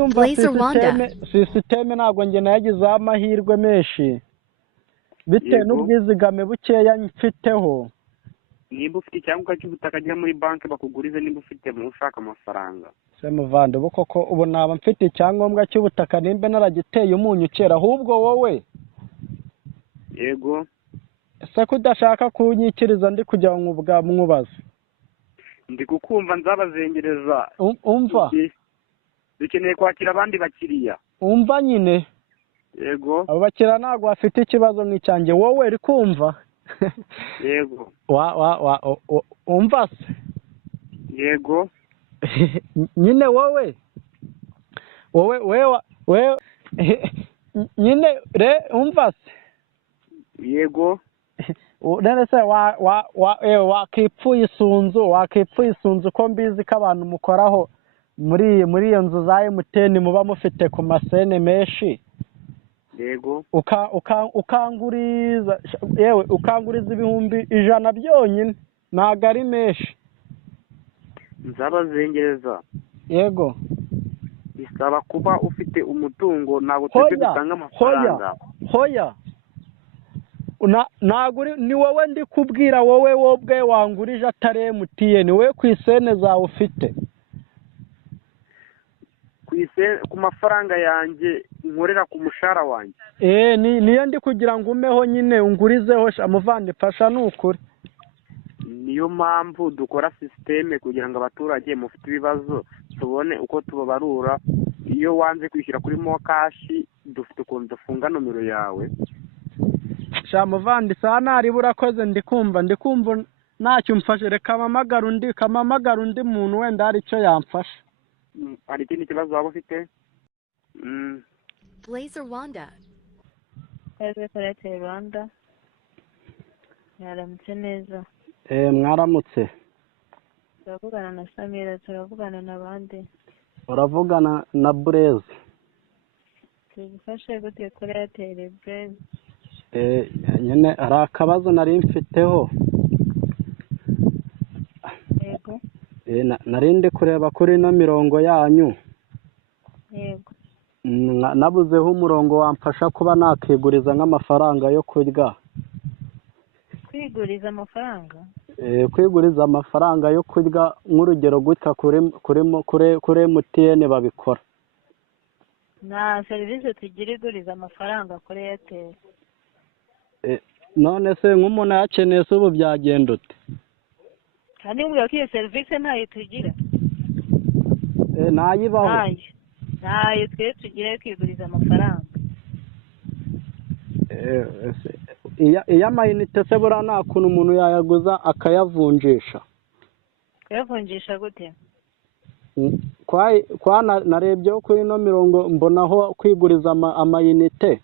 urabyumva sisiteme ntabwo njye nayagizeho amahirwe menshi bitewe n'ubwizigame bukeya mfiteho. Niba ufite icyangombwa cy'ubutaka ajya muri banki bakugurize, niba ufite ushaka amafaranga. Se muvandimwe koko ubu naba mfite icyangombwa cy'ubutaka nimba naragiteye umunyu kera, ahubwo wowe yego ese ko udashaka kunyikiriza ndi kugira ngo mwubaze? Ndi kukumva nzabazengereza. Umva dukeneye kwakira abandi bakiriya. Umva nyine. Yego abo bakiriya ntabwo bafite ikibazo nk'icyanjye, wowe uri kumva? Yego umva se? Yego nyine wowe nyine umva se? Yego none se wakipfuye isunzu ko mbizi ko abantu mukoraho muri iyo nzu za MTN muba mufite ku masene menshi. Yego ukanguriza yewe ukanguriza ibihumbi 100 byonyine, ntabwo ari menshi. nzabazengereza. Yego bisaba kuba ufite umutungo, ntabwo twebwe dutanga amafaranga. Hoya ni wowe ndi kubwira, wowe wobwe wangurije atari MTN, wowe ku isene zawe ufite. Ku mafaranga yanjye nkorera ku mushahara wanjye. Niyo ndi kugira ngo umeho nyine ungurizeho muvandi fasha n'ukuri. Niyo mpamvu dukora sisiteme kugira ngo abaturage mufite ibibazo tubone uko tubabarura. Iyo wanze kwishyura kuri mokashi dufite ukuntu dufunga nomero yawe. Muvandi sana ari burakoze, ndikumva ntacyo umfashe, reka kamamagara undi muntu wenda hari icyo yamfasha. Hari ikindi kibazo waba ufite? Blazer Rwanda. Rwanda. Mwaramutse neza. Mwaramutse. Turavugana na Samira, turavugana n'abandi. Uravugana na Blaze. Tugufashe gute kuri Airtel Blaze? Nyine hari akabazo nari mfiteho. Yego. Narindi kureba kuri ino mirongo yanyu. Yego. Nabuzeho umurongo wamfasha kuba nakiguriza nk'amafaranga yo kurya. Kwiguriza amafaranga? Kwiguriza amafaranga yo kurya, nk'urugero gutya kuri MTN babikora. Nta serivisi tugira iguriza amafaranga kuri Airtel. None se nk'umuntu yakeneye se ubu byagenda ute? Kandi mbwira ko iyo serivisi ntayo tugira. Nayibaho. Ntayo twe tugira kwiguriza amafaranga. Iya mayinite se bura nta kuntu umuntu yayaguza akayavunjisha. Kuyavunjisha gute? Narebyeho kuri ino mirongo mbonaho kwiguriza amayinite.